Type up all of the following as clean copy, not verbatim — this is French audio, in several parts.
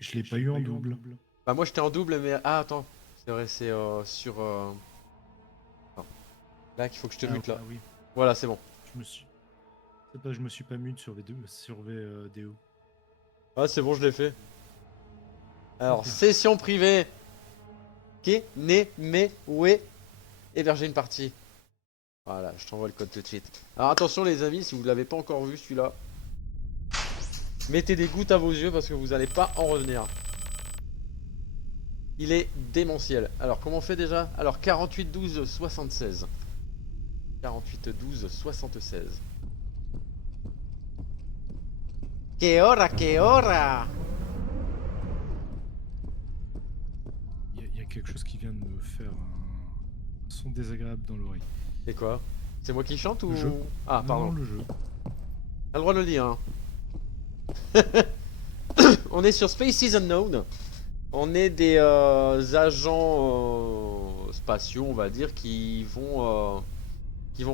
je l'ai pas eu en double. Bah moi j'étais en double mais... Ah attends, c'est vrai c'est sur... Attends. Là qu'il faut que je te mute là. Ah oui, Voilà c'est bon. je me suis. C'est pas, je me suis pas mute sur V2, sur VDO. Ah c'est bon je l'ai fait. Alors Ok. session privée. Ok, né, mais, ouais. Héberger une partie. Voilà, je t'envoie le code tout de suite. Alors attention les amis, si vous ne l'avez pas encore vu celui-là, mettez des gouttes à vos yeux parce que vous n'allez pas en revenir. Il est démentiel. Alors comment on fait déjà? Alors 48 12 76. 48 12 76. Que hora, que hora! Il y a quelque chose qui vient de me faire un son désagréable dans l'oreille. C'est quoi? C'est moi qui chante ou... Le jeu. Ah Non, pardon. le jeu. T'as le droit de le dire hein. On est sur Spaces Unknown. On est des agents spatiaux, on va dire, qui vont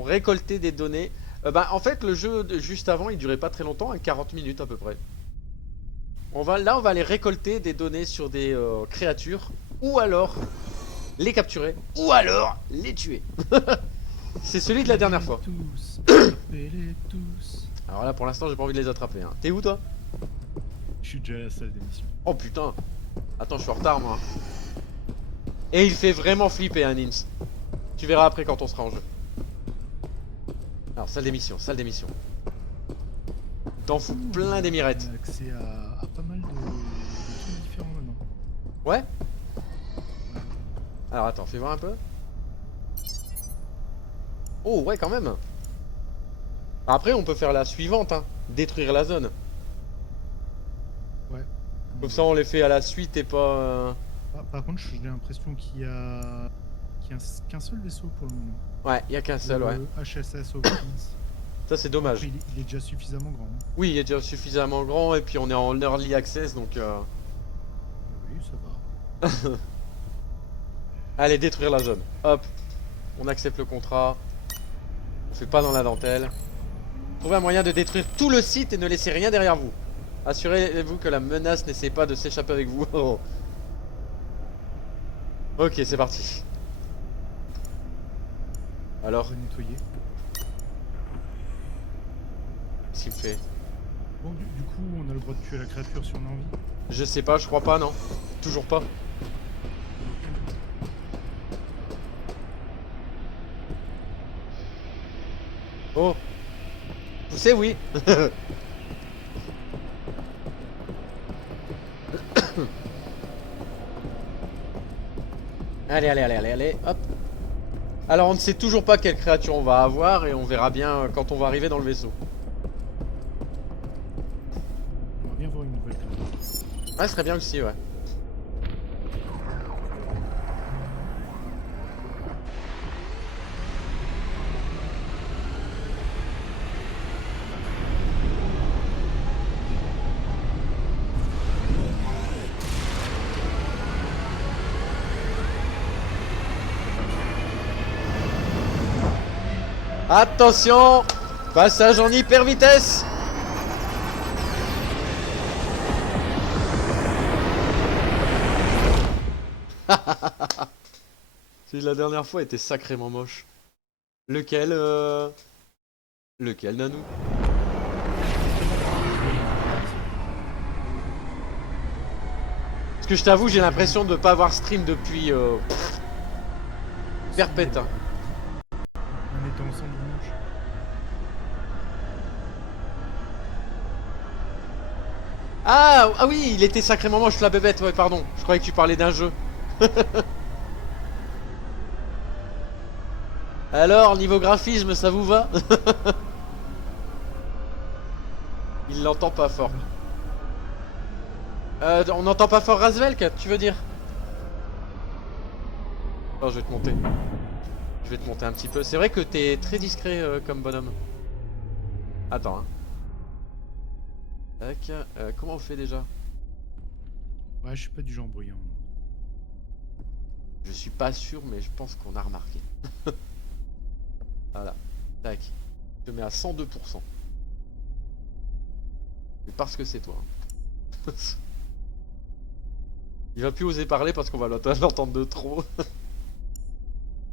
récolter des données. Bah, en fait, le jeu juste avant, il durait pas très longtemps, hein, 40 minutes à peu près. Là, on va aller récolter des données sur des créatures, ou alors les capturer, ou alors les tuer. C'est celui de la dernière fois. Tous, attrapez-les tous. Alors là, pour l'instant, j'ai pas envie de les attraper. Hein. T'es où toi? Je suis déjà à la salle d'émission. Oh putain. Attends, je suis en retard moi. Et il fait vraiment flipper, hein, Nins. Tu verras après quand on sera en jeu. Alors, salle d'émission, salle d'émission. T'en fous plein des mirettes. On a accès à pas mal de trucs différents maintenant. Ouais? Alors attends, fais voir un peu. Oh ouais quand même. Après on peut faire la suivante, hein. Détruire la zone. Ouais. Comme ça on les fait à la suite et pas... Par contre, j'ai l'impression qu'il y a qu'un seul vaisseau pour le moment. Ouais, il y a qu'un seul, ouais. Le HSS Hawkins. Ça c'est dommage. Après, il est déjà suffisamment grand. Oui, il est déjà suffisamment grand et puis on est en early access donc... Oui, ça va. Allez, détruire la zone. Hop. On accepte le contrat. On fait pas dans la dentelle. Trouvez un moyen de détruire tout le site et ne laissez rien derrière vous. Assurez-vous que la menace n'essaie pas de s'échapper avec vous. Oh. Ok, c'est parti. Alors, On va nettoyer. qu'est-ce qu'il me fait? Bon, du coup, on a le droit de tuer la créature si on a envie. Je sais pas, je crois pas, non. Toujours pas. Oh. Poussez, oui. Allez, allez, allez, allez, allez, hop. Alors, on ne sait toujours pas quelle créature on va avoir et on verra bien quand on va arriver dans le vaisseau. On va bien voir une nouvelle créature. Ouais, ce serait bien aussi, ouais. Attention! Passage en hyper vitesse! C'est la dernière fois était sacrément moche. Lequel Lequel, Nanou? Parce que je t'avoue, j'ai l'impression de pas avoir stream depuis perpète. Hein. On était ensemble dimanche. Ah oui, il était sacrément moche la bébête, ouais, pardon. Je croyais que tu parlais d'un jeu. Alors, niveau graphisme, ça vous va? Il l'entend pas fort. On n'entend pas fort Razvelk, tu veux dire? Oh, je vais te monter. Je vais te monter un petit peu. C'est vrai que t'es très discret comme bonhomme. Attends, hein. Tac. Comment on fait déjà? Ouais, je suis pas du genre bruyant. Je suis pas sûr, mais je pense qu'on a remarqué. Voilà. Tac. Je te mets à 102%. C'est parce que c'est toi. Hein. Il va plus oser parler parce qu'on va l'entendre de trop.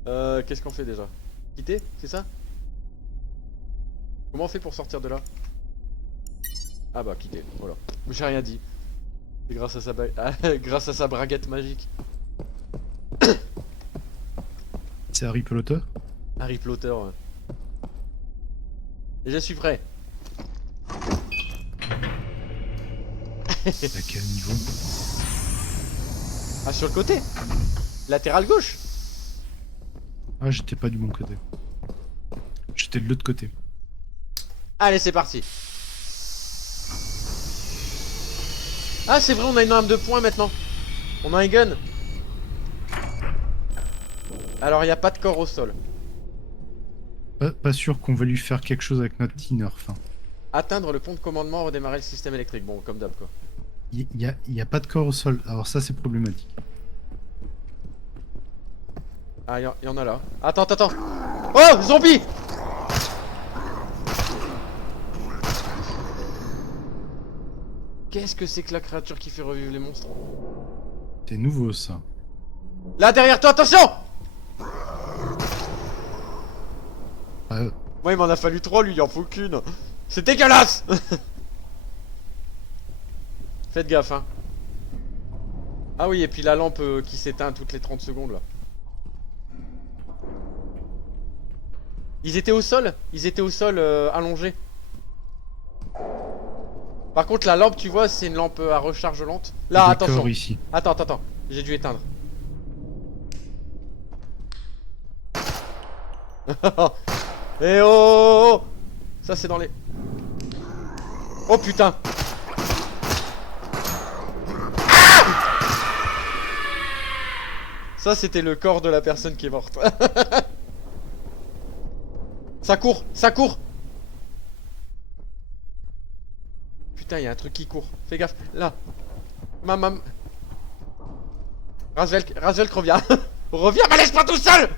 Qu'est-ce qu'on fait déjà? Quitter, c'est ça? Comment on fait pour sortir de là? Ah bah quitter, voilà. J'ai rien dit. C'est grâce à grâce à sa braguette magique. C'est Harry Potter? Harry Potter. Ouais. Et je suis prêt. À quel niveau? Ah, sur le côté. Latéral gauche. Ah, j'étais pas du bon côté. J'étais de l'autre côté. Allez, c'est parti. Ah, c'est vrai, on a une arme de poing maintenant. On a un gun. Alors, il n'y a pas de corps au sol. Pas sûr qu'on va lui faire quelque chose avec notre tiner, enfin. Atteindre le pont de commandement, redémarrer le système électrique. Bon, comme d'hab, quoi. Il y a pas de corps au sol, alors ça c'est problématique. Ah, il y en a là. Attends. Oh, zombie! Qu'est-ce que c'est que la créature qui fait revivre les monstres? C'est nouveau ça. Là, derrière toi, attention! Ouais, il m'en a fallu 3, lui, il en faut qu'une. C'est dégueulasse! Faites gaffe, hein. Ah oui, et puis la lampe qui s'éteint toutes les 30 secondes, là. Ils étaient au sol? Ils étaient au sol allongés. Par contre, la lampe, tu vois, c'est une lampe à recharge lente. Là, attention. Ici. Attends. J'ai dû éteindre. Eh oh! Ça, c'est dans les... Oh putain! Ça, c'était le corps de la personne qui est morte. Ça court! Putain, il y a un truc qui court. Fais gaffe. Là. Mam. Razvelk, reviens. Reviens, mais laisse-moi tout seul!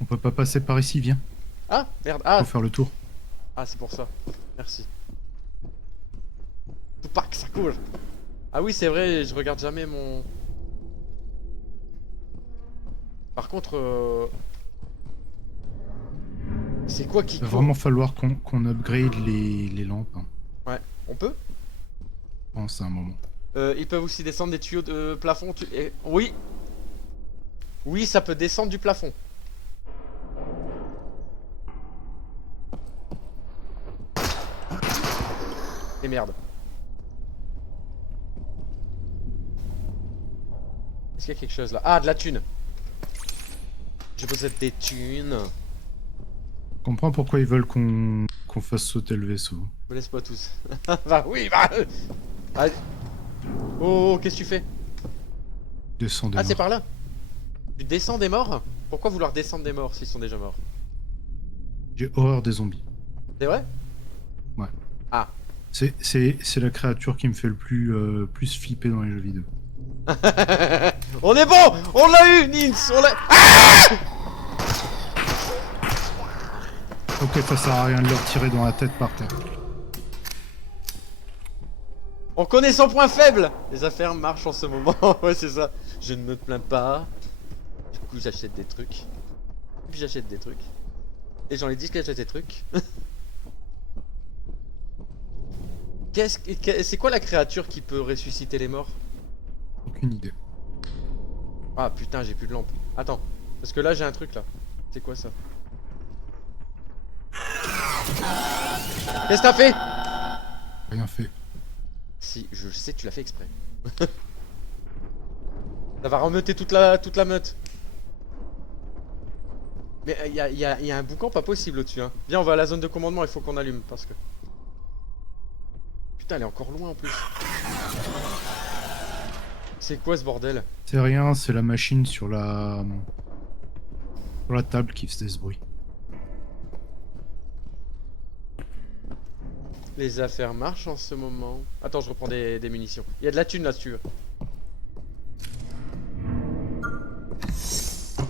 On peut pas passer par ici, viens. Ah, merde. Ah, Faut faire le tour. ah c'est pour ça. Merci. Tupac, ça court. Ah oui, c'est vrai, je regarde jamais mon... Par contre... C'est quoi qui Il va court? vraiment falloir qu'on upgrade les lampes. Hein. Ouais, on peut? Je pense à un moment. Ils peuvent aussi descendre des tuyaux de plafond. Oui. Oui, ça peut descendre du plafond. Et merde. Est-ce qu'il y a quelque chose là? Ah, de la thune. Je possède des thunes. Je comprends pourquoi ils veulent qu'on fasse sauter le vaisseau. Me laisse pas tous. Va, oui, va. Allez. Oh, qu'est-ce que tu fais? Descendez. Ah, c'est par là. Tu descends des morts? Pourquoi vouloir descendre des morts s'ils sont déjà morts? J'ai horreur des zombies. C'est vrai? Ouais. Ah. C'est la créature qui me fait le plus flipper dans les jeux vidéo. On est bon! On l'a eu, Nins! On l'a... Ah! Ok, ça sert à rien de leur tirer dans la tête par terre. On connaît son point faible! Les affaires marchent en ce moment. Ouais, c'est ça. Je ne me plains pas. Du coup, j'achète des trucs. Et puis j'achète des trucs. Et j'en ai dit que j'achète des trucs. C'est quoi la créature qui peut ressusciter les morts? Aucune idée. Ah putain, j'ai plus de lampe. Attends, parce que là j'ai un truc là. C'est quoi ça? Qu'est-ce que t'as fait? Rien fait. Si, je sais, tu l'as fait exprès. Ça va remeuter toute la meute. Mais il y a un boucan pas possible au-dessus. Hein. Viens, on va à la zone de commandement, il faut qu'on allume parce que... Putain, elle est encore loin en plus. C'est quoi ce bordel? C'est rien, c'est la machine sur la table qui faisait ce bruit. Les affaires marchent en ce moment. Attends, je reprends des munitions. Il y a de la thune là, si tu veux.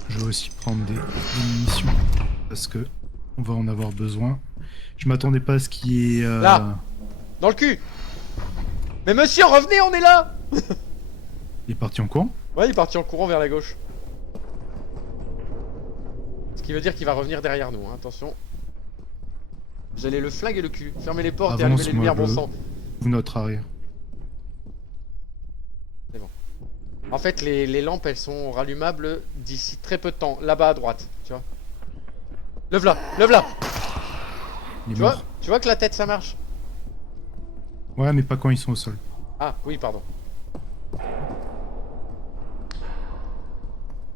Je vais aussi prendre des munitions parce que on va en avoir besoin. Je m'attendais pas à ce qui est Là. Dans le cul. Mais monsieur, revenez, on est là. Il est parti en courant? Ouais, il est parti en courant vers la gauche. Ce qui veut dire qu'il va revenir derrière nous, hein. Attention. Vous allez le flinguer le cul. Fermez les portes et allumez les lumières, bon sang. Ou notre arrière. C'est bon. En fait, les lampes, elles sont rallumables d'ici très peu de temps. Là-bas à droite, tu vois. Lève là, lève là. Il est mort. Tu vois que la tête, ça marche? Ouais, mais pas quand ils sont au sol. Ah, oui, pardon.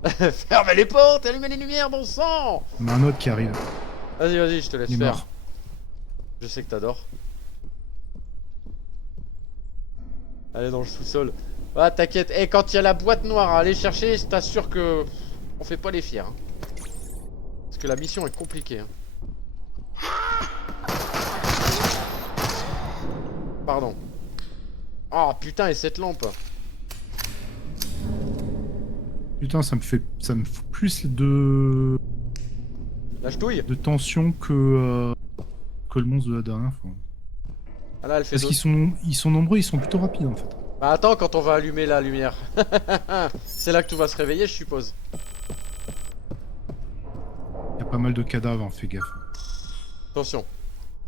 Fermez les portes, allumez les lumières, bon sang. On a un autre qui arrive. Vas-y, vas-y, je te laisse Il est faire. mort. Je sais que t'adores. Allez dans le sous-sol. Ah, t'inquiète. Et quand il y a la boîte noire à aller chercher, je t'assure que on fait pas les fiers, hein. Parce que la mission est compliquée, hein. Pardon. Oh putain, et cette lampe. Putain, ça me fout plus de La ch'touille. tension que le monstre de la dernière fois. Ah là, elle fait Parce d'autres. qu'ils sont nombreux, ils sont plutôt rapides en fait. Bah attends, quand on va allumer la lumière. C'est là que tout va se réveiller, je suppose. Il y a pas mal de cadavres, hein, fais gaffe. Attention.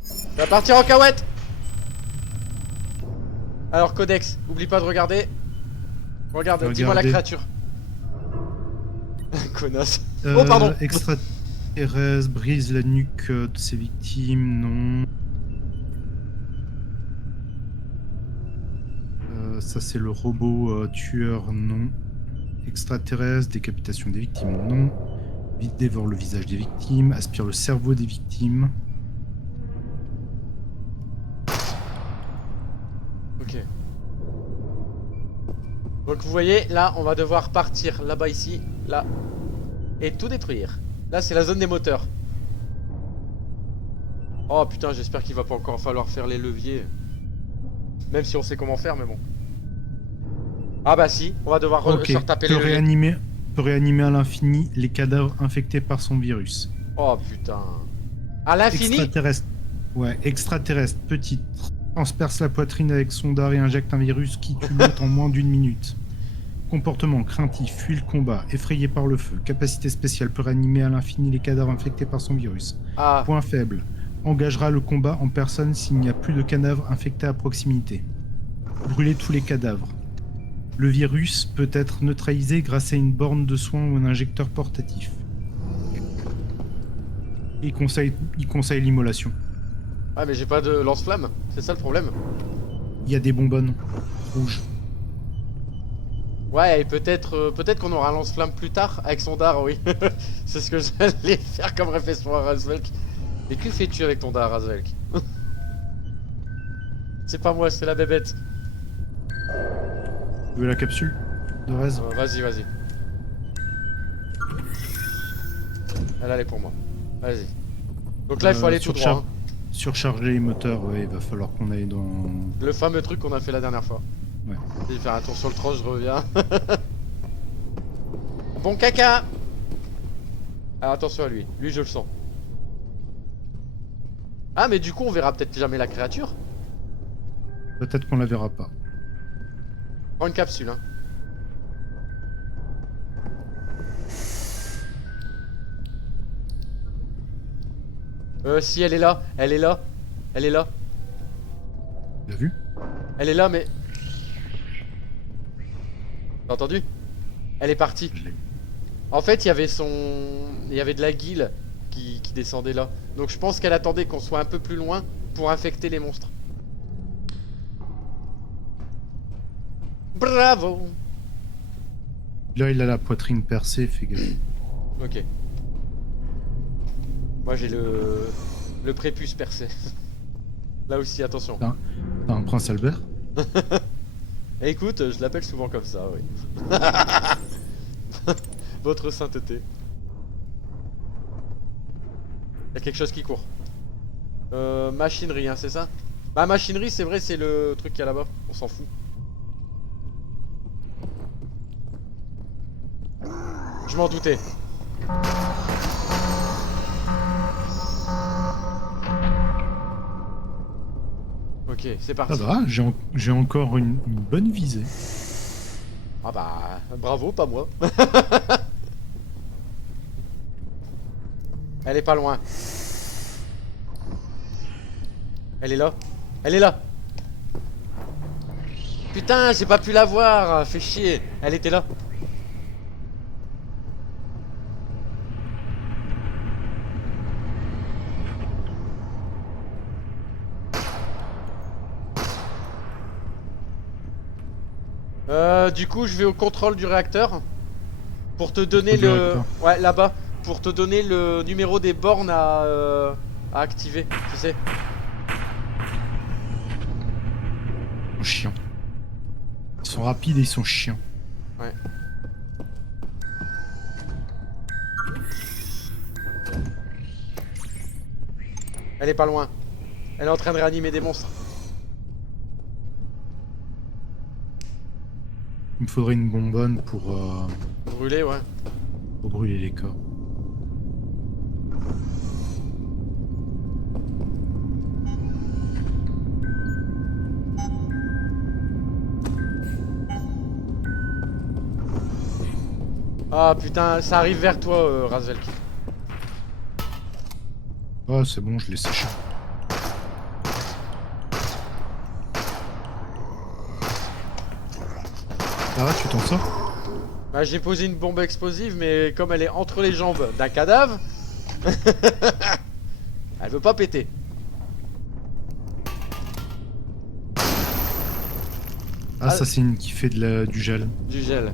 Ça va partir en cahuète. Alors Codex, oublie pas de regarder. Regarde, dis-moi la créature. Connasse. Oh pardon. Extraterrestre brise la nuque de ses victimes, non. Ça c'est le robot tueur, non. Extraterrestre, décapitation des victimes, non. Vite dévore le visage des victimes, aspire le cerveau des victimes. Ok. Donc vous voyez, là on va devoir partir là-bas ici, là. Et tout détruire. Là c'est la zone des moteurs. Oh putain, j'espère qu'il va pas encore falloir faire les leviers. Même si on sait comment faire, mais bon. Ah bah si, on va devoir se retaper les leviers. Peut réanimer à l'infini les cadavres infectés par son virus. Oh putain. À l'infini? Extraterrestre. Ouais, extraterrestre, petite. Transperce la poitrine avec son dard et injecte un virus qui tue l'autre en moins d'1 minute. Comportement craintif, fuit le combat, effrayé par le feu. Capacité spéciale, peut réanimer à l'infini les cadavres infectés par son virus. Ah. Point faible. Engagera le combat en personne s'il n'y a plus de cadavres infectés à proximité. Brûler tous les cadavres. Le virus peut être neutralisé grâce à une borne de soins ou un injecteur portatif. Il conseille l'immolation. Ah mais j'ai pas de lance-flamme, c'est ça le problème. Il y a des bonbonnes rouges. Ouais, et peut-être qu'on aura un lance-flamme plus tard avec son dard, oui. C'est ce que j'allais faire comme réflexion à Razvelk. Mais que fais-tu avec ton dard, Razvelk? C'est pas moi, c'est la bébête. Tu veux la capsule de Rez? Vas-y, vas-y. Elle est pour moi. Vas-y. Donc là, il faut aller tout droit. Hein. Surcharger les moteurs, ouais, il va falloir qu'on aille dans... Le fameux truc qu'on a fait la dernière fois. Ouais. Je vais faire un tour sur le troll, je reviens. Bon caca. Alors attention à lui. Lui, je le sens. Ah, mais du coup, on verra peut-être jamais la créature. Peut-être qu'on la verra pas. Prends une capsule, hein. Si, elle est là. Elle est là. Elle est là. Tu l'as vu? Elle est là, mais... T'as entendu? Elle est partie. En fait, il y avait il y avait de la guile qui descendait là. Donc je pense qu'elle attendait qu'on soit un peu plus loin pour infecter les monstres. Bravo! Là, il a la poitrine percée, fais gaffe. Ok. Moi, j'ai le prépuce percé. Là aussi, attention. T'as un prince Albert? Écoute, je l'appelle souvent comme ça, oui. Votre sainteté. Il y a quelque chose qui court. Machinerie, hein, c'est ça? Bah, machinerie, c'est vrai, c'est le truc qu'il y a là-bas. On s'en fout. Je m'en doutais. Ok, c'est parti. Ça va, j'ai encore une bonne visée. Ah bah, bravo, pas moi. Elle est pas loin. Elle est là. Elle est là. Putain, j'ai pas pu la voir. Fait chier. Elle était là. Du coup, je vais au contrôle du réacteur pour te donner Du le... réacteur. Ouais, là-bas. Pour te donner le numéro des bornes à activer, tu sais. Ils sont chiants. Ils sont rapides et ils sont chiants. Ouais. Elle est pas loin. Elle est en train de réanimer des monstres. Il me faudrait une bonbonne Brûlée, ouais. pour brûler les corps. Ah putain, ça arrive vers toi, Razvelk. Ah, c'est bon, je l'ai séché. Ah, tu t'en sors? Bah, j'ai posé une bombe explosive, mais comme elle est entre les jambes d'un cadavre, elle veut pas péter. Ah, ça, c'est une qui fait du gel. Du gel.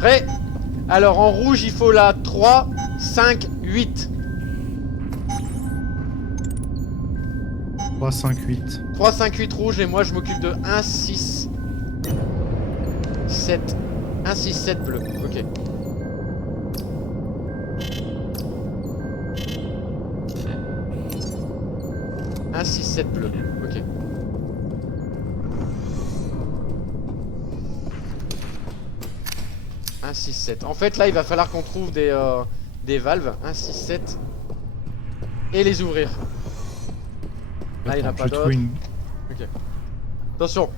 Prêt? Alors en rouge, il faut la 3, 5, 8. 3, 5, 8. 3, 5, 8 rouge et moi je m'occupe de 1, 6, 7. 1, 6, 7 bleu. Ok. Un 6, 7 bleu. Ok. Un 6, 7. En fait, là, il va falloir qu'on trouve des valves. 1, 6, 7. Et les ouvrir. Là, il n'y en a Attends, pas je vais trouver d'autres. une... Ok. Attention.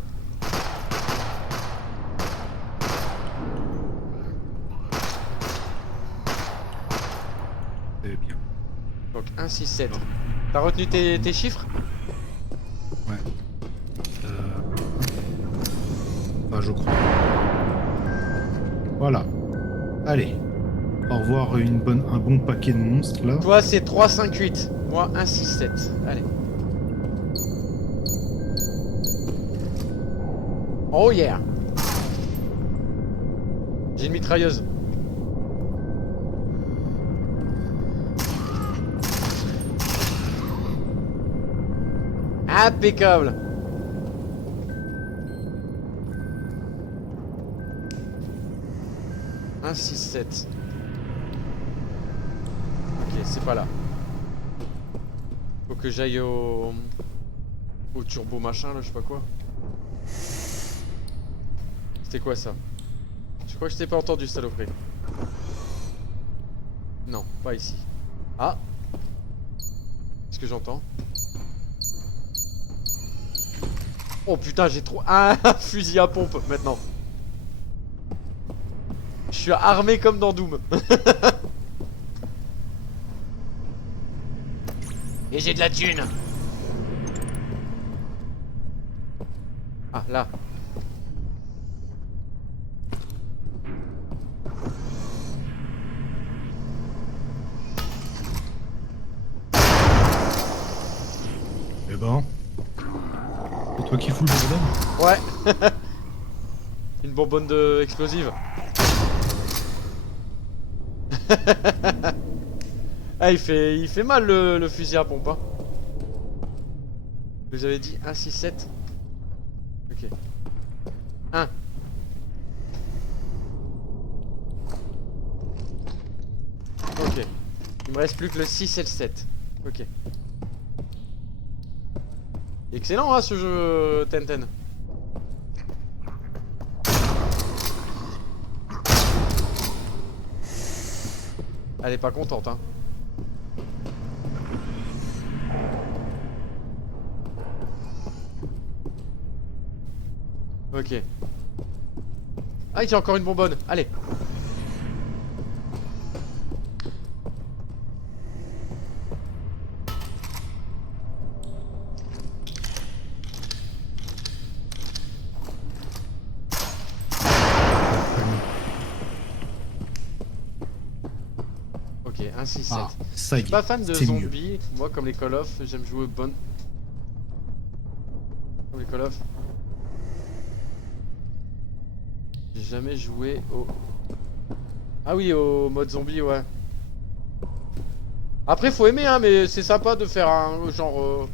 C'est bien. Donc 1, 6, 7. T'as retenu tes chiffres? Ouais. Enfin, je crois. Voilà. Allez. Au revoir, un bon paquet de monstres, là. Toi, c'est 3, 5, 8. Moi, 1, 6, 7. Allez. Oh yeah. J'ai une mitrailleuse. Impeccable. Un 6, 7. Ok, c'est pas là. Faut que j'aille au turbo machin là, je sais pas quoi. C'était quoi ça? Je crois que je t'ai pas entendu, saloperie. Non, pas ici. Ah. Qu'est-ce que j'entends? Oh putain, j'ai trop... un fusil à pompe maintenant. Je suis armé comme dans Doom. Et j'ai de la thune. Ah, là. Eh ben... C'est toi qui fous le bordel? Ouais. Une bonbonne de explosive. Ah, il fait mal le fusil à pompe, hein. Vous avez dit 1, 6, 7. Ok. 1. Ok. Il me reste plus que le 6 et le 7. Ok. Excellent, hein, ce jeu Tenten. Elle est pas contente, hein. Ok. Ah, il y a encore une bonbonne. Allez. Ok, 1, 6, 7. Ah, ça Je y suis est, pas fan de c'est mieux. zombies. Moi, comme les Call of, j'aime jouer bonne. Comme les Call of. J'ai jamais joué au. Ah oui, au mode zombie, ouais. Après, faut aimer, hein, mais c'est sympa de faire un genre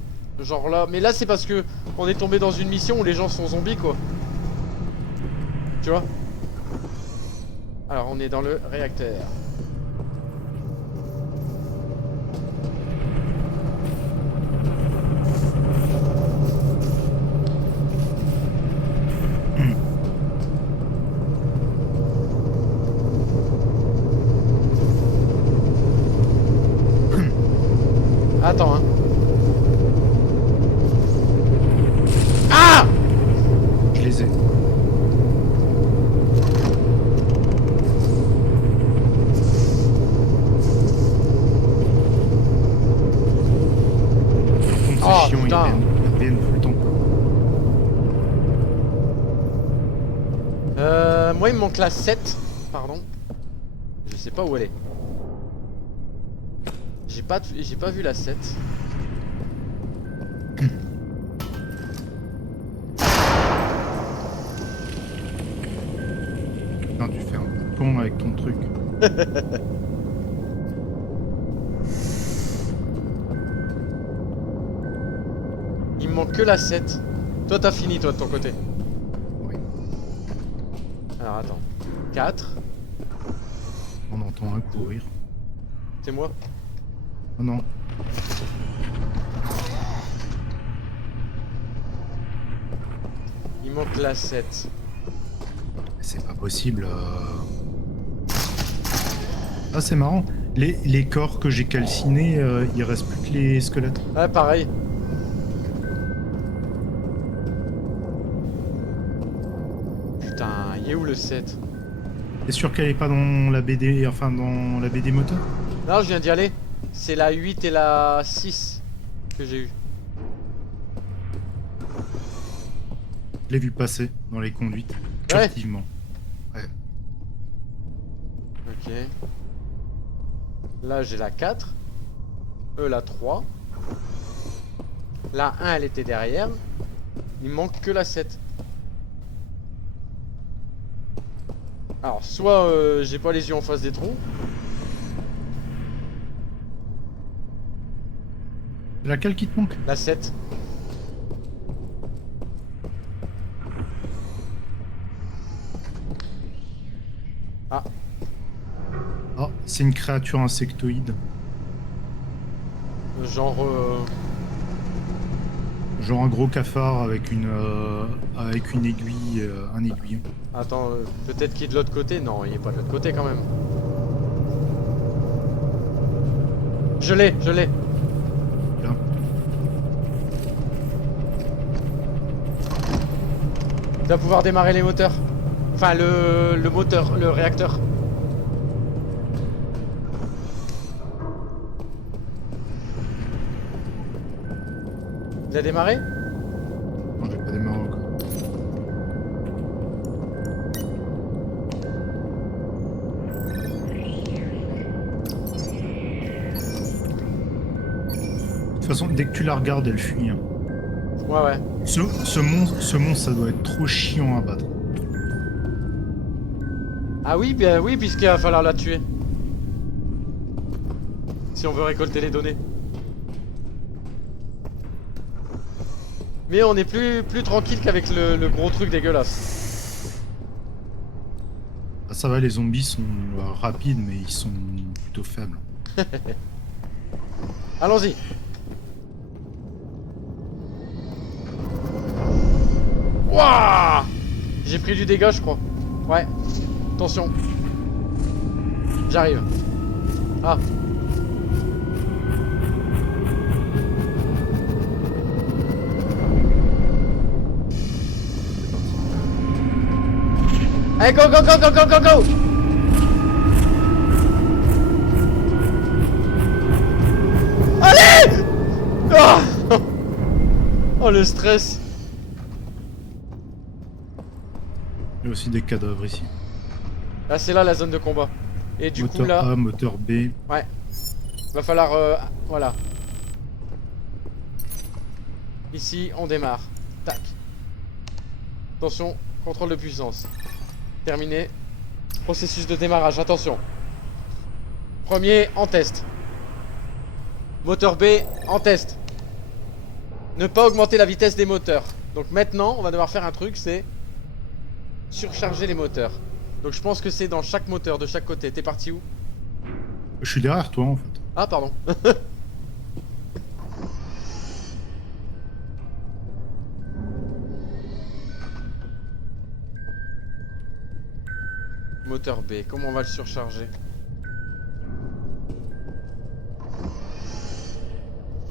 là. Mais là, c'est parce que on est tombé dans une mission où les gens sont zombies, quoi. Tu vois? Alors, on est dans le réacteur. Attends, hein. Ah! Je les ai. Par contre, Oh, c'est chiant, putain. ils reviennent tout le temps. Moi, il me manque la 7. Pardon. Je sais pas où elle est. J'ai pas vu la 7. Non, tu fais un con avec ton truc. Il me manque que la 7. Toi, t'as fini, toi, de ton côté. Oui. Alors, attends. 4. On entend un courir. C'est moi. Oh non. Il manque la 7. C'est pas possible. Ah, c'est marrant. Les corps que j'ai calcinés, il reste plus que les squelettes. Ouais, pareil. Putain, il est où le 7? T'es sûr qu'elle est pas dans la BD, enfin dans la BD moteur? Non, je viens d'y aller. C'est la 8 et la 6 que j'ai eu. Je l'ai vu passer dans les conduites. Ouais. Effectivement. Ouais. Ok. Là, j'ai la 4. La 3. La 1, elle était derrière. Il me manque que la 7. Alors, soit j'ai pas les yeux en face des trous. Laquelle qui te manque? La 7. Ah, Ah, c'est une créature insectoïde. genre... Genre un gros cafard avec une aiguille, un aiguillon. Attends, peut-être qu'il est de l'autre côté. Non, il est pas de l'autre côté quand même. Je l'ai. Là. Tu vas pouvoir démarrer les moteurs. Enfin, le moteur, le réacteur. Il a démarré? Non, j'ai pas démarré encore. De toute façon, dès que tu la regardes, elle fuit. Hein. Ouais. Ce monstre, ça doit être trop chiant à battre. Ah oui, bien oui, puisqu'il va falloir la tuer. Si on veut récolter les données. Mais on est plus tranquille qu'avec le gros truc dégueulasse. Ah, ça va, les zombies sont rapides, mais ils sont plutôt faibles. Allons-y. Wouah! J'ai pris du dégât, je crois. Ouais. Attention. J'arrive. Ah. Allez, go, go, go, go, go, go, go. Allez. Oh, oh le stress. Il y a aussi des cadavres ici. Là, c'est là la zone de combat. Et du Moteur coup, là... A, moteur B. Ouais. Va falloir... voilà. Ici, on démarre. Tac. Attention, contrôle de puissance. Terminé. Processus de démarrage, attention. Premier, en test. Moteur B, en test. Ne pas augmenter la vitesse des moteurs. Donc maintenant, on va devoir faire un truc, c'est... surcharger les moteurs. Donc je pense que c'est dans chaque moteur, de chaque côté. T'es parti où? Je suis derrière toi en fait. Ah, pardon. Moteur B, comment on va le surcharger?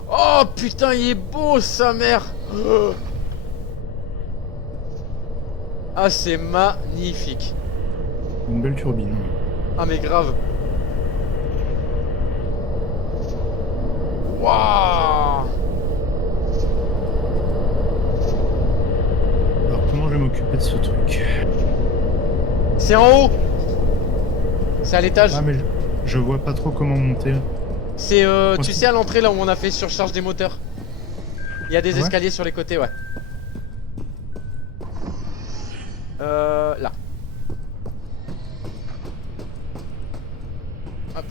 Oh putain, il est beau sa mère. Ah, c'est magnifique. Une belle turbine. Ah mais grave. Waouh. Alors comment je vais m'occuper de ce truc? C'est en haut. C'est à l'étage. Ah mais je vois pas trop comment monter. C'est tu sais à l'entrée là où on a fait surcharge des moteurs. Il y a des escaliers sur les côtés, ouais. Là. Hop.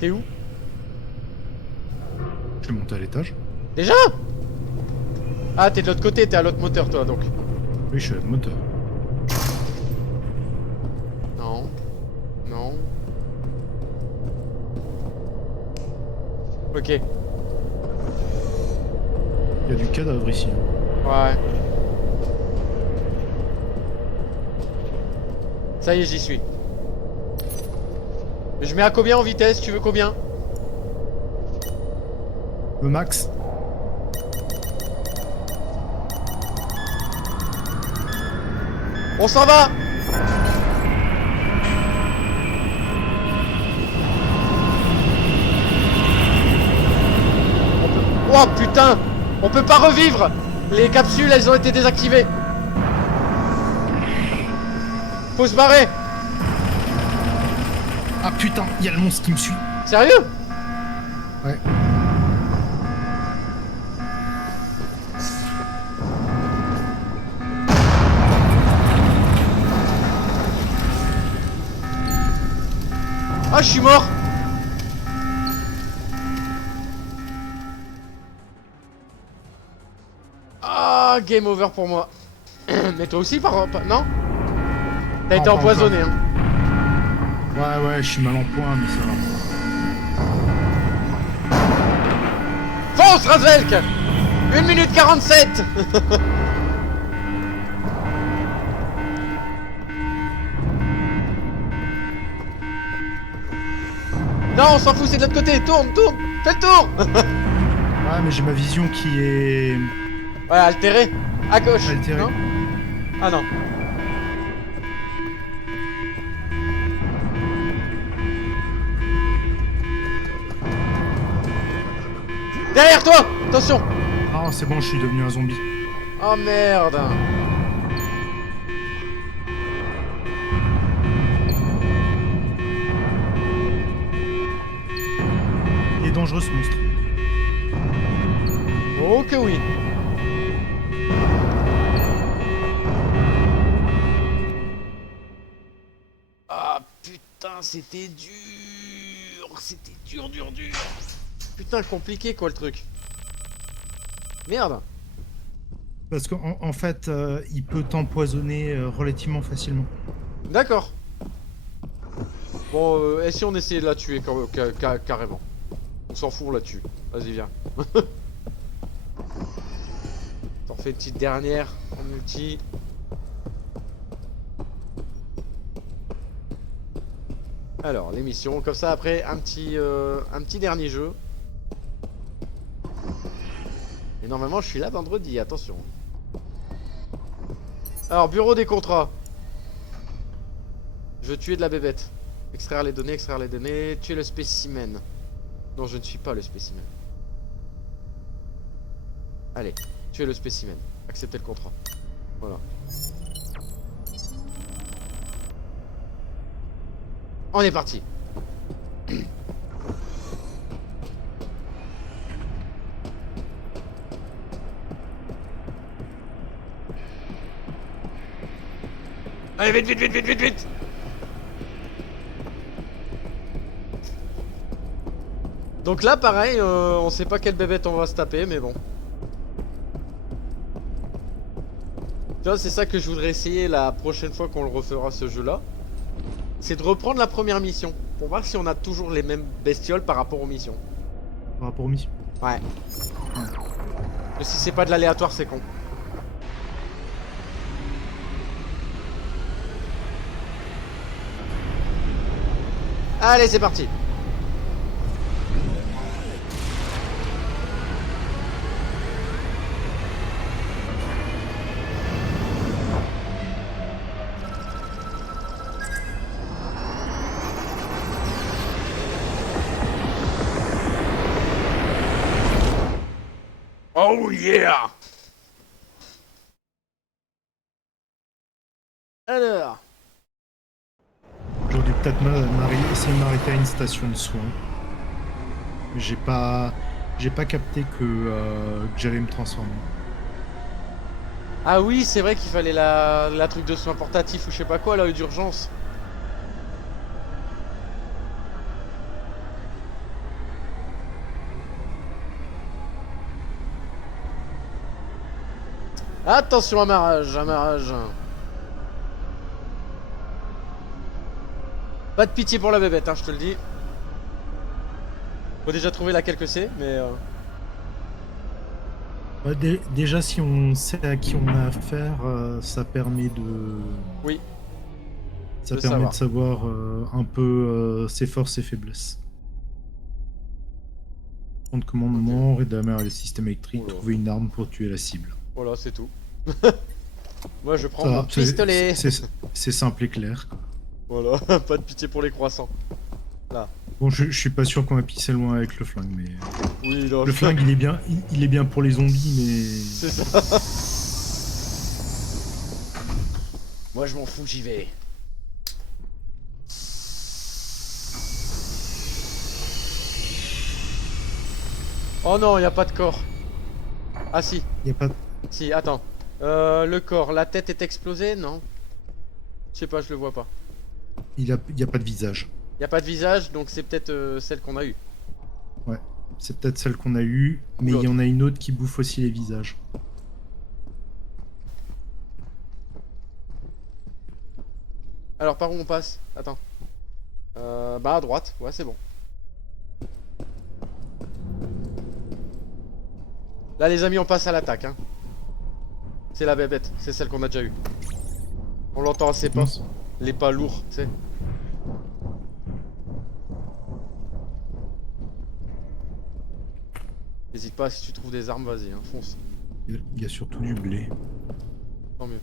T'es où? Je vais monter à l'étage. Déjà? Ah, t'es de l'autre côté, t'es à l'autre moteur toi donc. Oui, je suis à le moteur. Non. Non. Ok. Il y a du cadavre ici. Ouais. Ça y est, j'y suis. Je mets à combien en vitesse? Tu veux combien? Le max. On s'en va. Oh putain. On peut pas revivre. Les capsules, elles ont été désactivées. Faut se barrer. Ah putain, il y a le monstre qui me suit. Sérieux? Ouais. Ah, je suis mort. Ah, game over pour moi. Mais toi aussi, non? T'as été pas empoisonné, hein. Ouais, je suis mal en point, mais ça va. Fonce, Razvelk. 1 minute 47. Non, on s'en fout, c'est de l'autre côté. Tourne, tourne. Fais le tour. Ouais, mais j'ai ma vision qui est... Ouais, altéré. À gauche. Altéré. Non? Ah non. Derrière toi. Attention. Ah, c'est bon, je suis devenu un zombie. Oh merde. Il est dangereux ce monstre. Oh que oui. Ah putain, c'était dur. C'était dur, dur, dur. Putain, compliqué quoi le truc. Merde. Parce qu'en fait, il peut t'empoisonner relativement facilement. D'accord. Bon, et si on essayait de la tuer carrément? On s'en fout, on la tue. Vas-y, viens. T'en fais une petite dernière en multi. Alors, les missions, comme ça après un petit dernier jeu. Et normalement je suis là vendredi, attention. Alors, bureau des contrats. Je veux tuer de la bébête. Extraire les données, tuer le spécimen. Non, je ne suis pas le spécimen. Allez, tuer le spécimen. Accepter le contrat. Voilà. On est parti. Allez, vite, vite, vite, vite, vite, vite. Donc là, pareil, on sait pas quelle bébête on va se taper, mais bon. Tu vois, c'est ça que je voudrais essayer la prochaine fois qu'on le refera ce jeu-là. C'est de reprendre la première mission. Pour voir si on a toujours les mêmes bestioles par rapport aux missions. Par rapport aux missions. Ouais. Mais si c'est pas de l'aléatoire, c'est con. Allez, c'est parti. Oh yeah! Alors, J'aurais dû peut-être essayer de m'arrêter à une station de soins. Mais j'ai pas capté que j'allais me transformer. ah oui, c'est vrai qu'il fallait la truc de soins portatifs ou je sais pas quoi, là, d'urgence. Attention, amarrage, amarrage. Pas de pitié pour la bébête, hein, je te le dis. Faut déjà trouver laquelle que c'est, mais... Ouais, déjà, si on sait à qui on a affaire, ça permet Oui, ça de permet savoir. de savoir un peu ses forces et faiblesses. Prendre commandement, redémarrer le système électrique, Oula. trouver une arme pour tuer la cible. Voilà, c'est tout. Moi, je prends Ça mon va, pistolet. c'est simple et clair, quoi. Voilà, pas de pitié pour les croissants. Bon, je suis pas sûr qu'on va pisser loin avec le flingue, mais Oui, non, le flingue il est bien pour les zombies, mais c'est ça. Moi, je m'en fous, j'y vais. Oh non, y a pas de corps. Ah si, il y a pas. si, attends. Le corps, la tête est explosée, non? Je sais pas, je le vois pas. Il y a pas de visage. Y a pas de visage, donc c'est peut-être celle qu'on a eue. Ouais, c'est peut-être celle qu'on a eue, mais Ou il y en a une autre qui bouffe aussi les visages. Alors, par où on passe? Attends. Bah à droite, ouais, c'est bon. Là, les amis, on passe à l'attaque, hein. C'est la bébête, c'est celle qu'on a déjà eue. On l'entend assez pas. Mince. Les pas lourds, tu sais. N'hésite pas, si tu trouves des armes, vas-y, hein, fonce. Il y a surtout du blé. Tant mieux.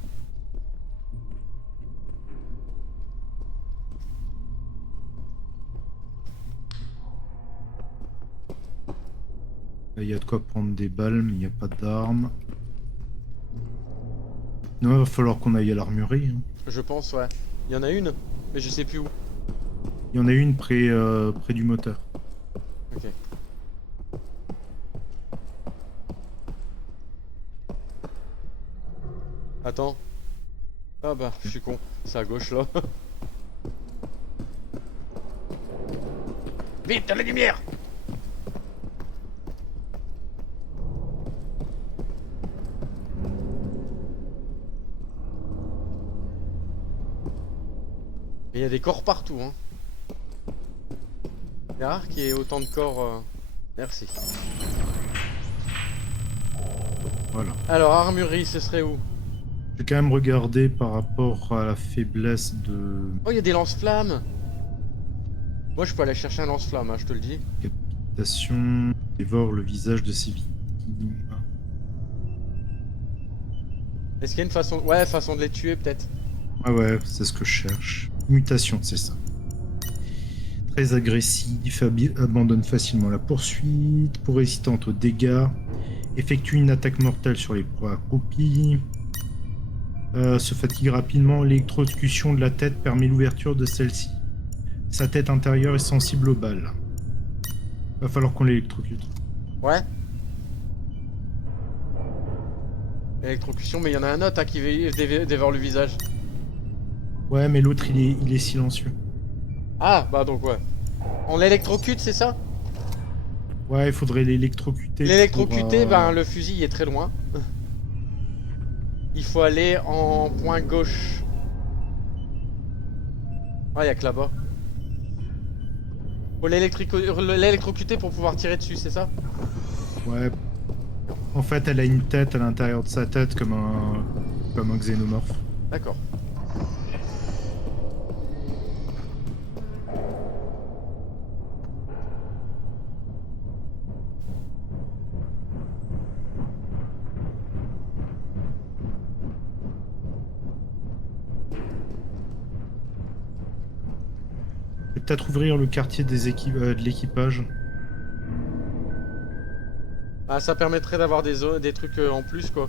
Là, il y a de quoi prendre des balles, mais il n'y a pas d'armes. Non, il va falloir qu'on aille à l'armurerie, hein. Je pense, ouais. Il y en a une, mais je sais plus où. Il y en a une près du moteur. Ok. Attends. Ah bah, je suis con. C'est à gauche là. Vite, à la lumière! Il y a des corps partout, hein. C'est rare qu'il y ait autant de corps. Merci. Voilà. Alors, armurerie, ce serait où? Je vais quand même regarder par rapport à la faiblesse de... Oh, il y a des lance-flammes! Moi, je peux aller chercher un lance-flamme, hein, je te le dis. Capitation. Dévore le visage de ses victimes. Est-ce qu'il y a une façon... Ouais, façon de les tuer, peut-être. Ah ouais, c'est ce que je cherche. Mutation, c'est ça. Très agressif, abandonne facilement la poursuite, pour résistante aux dégâts, effectue une attaque mortelle sur les proies accroupies, se fatigue rapidement, l'électrocution de la tête permet l'ouverture de celle-ci. Sa tête intérieure est sensible aux balles. Va falloir qu'on l'électrocute. Ouais. Électrocution, mais il y en a un autre hein, qui dévore le visage. Ouais, mais l'autre il est silencieux. Ah, bah donc ouais. On l'électrocute, c'est ça? Ouais, il faudrait l'électrocuter. L'électrocuter, pour, ben le fusil est très loin. Il faut aller en point gauche. Ah, il y a que là-bas. Faut l'électrocuter pour pouvoir tirer dessus, c'est ça? Ouais. En fait, elle a une tête à l'intérieur de sa tête comme un xénomorphe. D'accord. Et peut-être ouvrir le quartier de l'équipage. Ah, ça permettrait d'avoir des trucs en plus, quoi.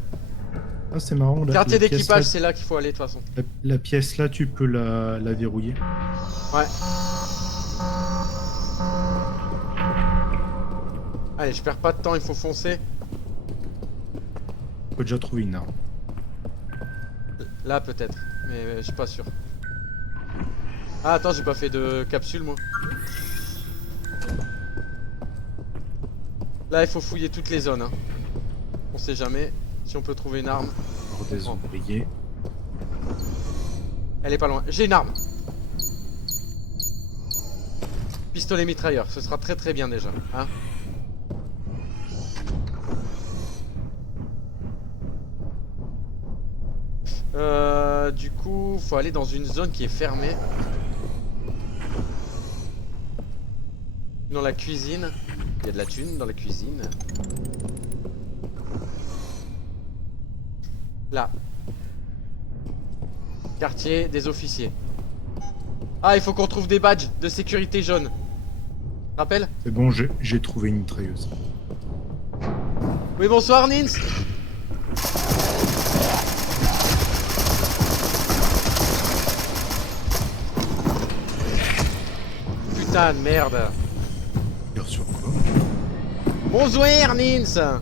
Ah, c'est marrant. Quartier la pièce d'équipage, là, c'est là qu'il faut aller, de toute façon. la pièce là, tu peux la verrouiller. Ouais. Allez, je perds pas de temps, il faut foncer. On peut déjà trouver une arme. Là, peut-être. Mais je suis pas sûr. Ah, attends, j'ai pas fait de capsule, moi. Là, il faut fouiller toutes les zones. Hein. On sait jamais si on peut trouver une arme. Hors des ouvriers. Elle est pas loin. J'ai une arme. Pistolet mitrailleur, ce sera très très bien déjà. Hein. Du coup, faut aller dans une zone qui est fermée. Dans la cuisine. Il y a de la thune dans la cuisine. Là. Quartier des officiers. Ah, il faut qu'on trouve des badges de sécurité jaune. Rappelle? C'est bon, j'ai trouvé une mitrailleuse. Oui, bonsoir Nins. Putain de merde. Tire sur quoi? Bonsoir Nins.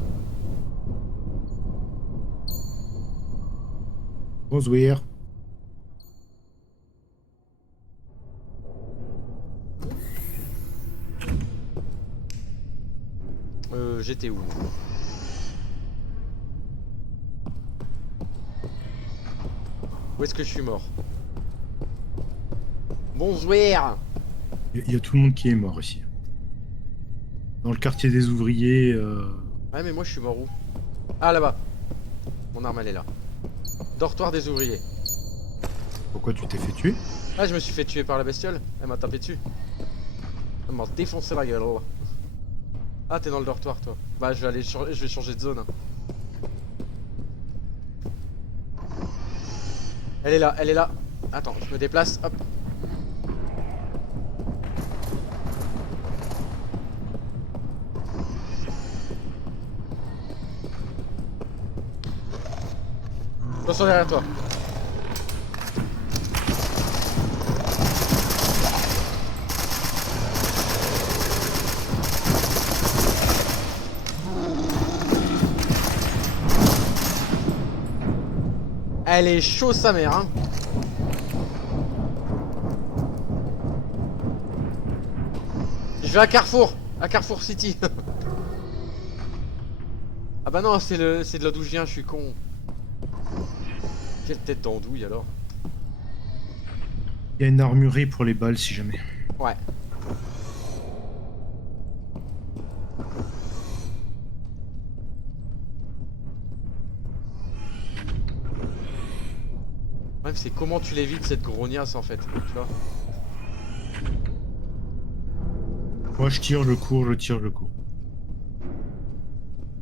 Bonsoir. J'étais où? Où est-ce que je suis mort? Bonsoir. Il y a tout le monde qui est mort ici. Dans le quartier des ouvriers. Ouais, mais moi je suis mort où? Ah, là-bas. Mon arme elle est là. Dortoir des ouvriers. Pourquoi tu t'es fait tuer? Ah, je me suis fait tuer par la bestiole. Elle m'a tapé dessus. Elle m'a défoncé la gueule. Ah, t'es dans le dortoir toi. Bah, je vais changer de zone. Hein. Elle est là, elle est là. Attends, je me déplace. Hop. Attention derrière toi. Elle est chaud sa mère hein. Je vais à Carrefour City. Ah bah non, c'est de là d'où je viens, je suis con. Quelle tête d'andouille alors. Il y a une armurerie pour les balles si jamais. Ouais. Même c'est comment tu l'évites cette grognasse en fait, tu vois. Moi, je tire, je cours, je tire, je cours.